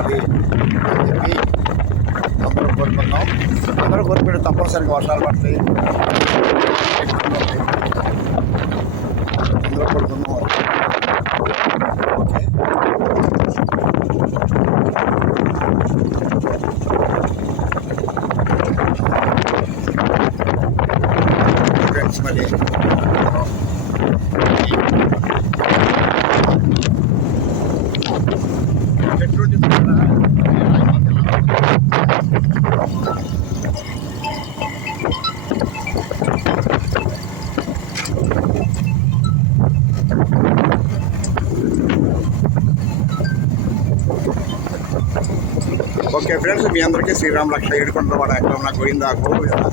రావాలి అని చెప్పి అందరూ కోరుకున్నాం. అందరూ కోరుకుంటే తప్పనిసరిగా వర్షాలు పడతాయి. అందరూ కోరుకున్నాం. ఓకే, ఫ్రెండ్స్, మరి ఎటువంటి ఓకే ఫ్రెండ్స్, మీ అందరికీ శ్రీరామ రక్ష ఏడుకొండలవాడ ఎక్కడ గోవిందా గోవిందా.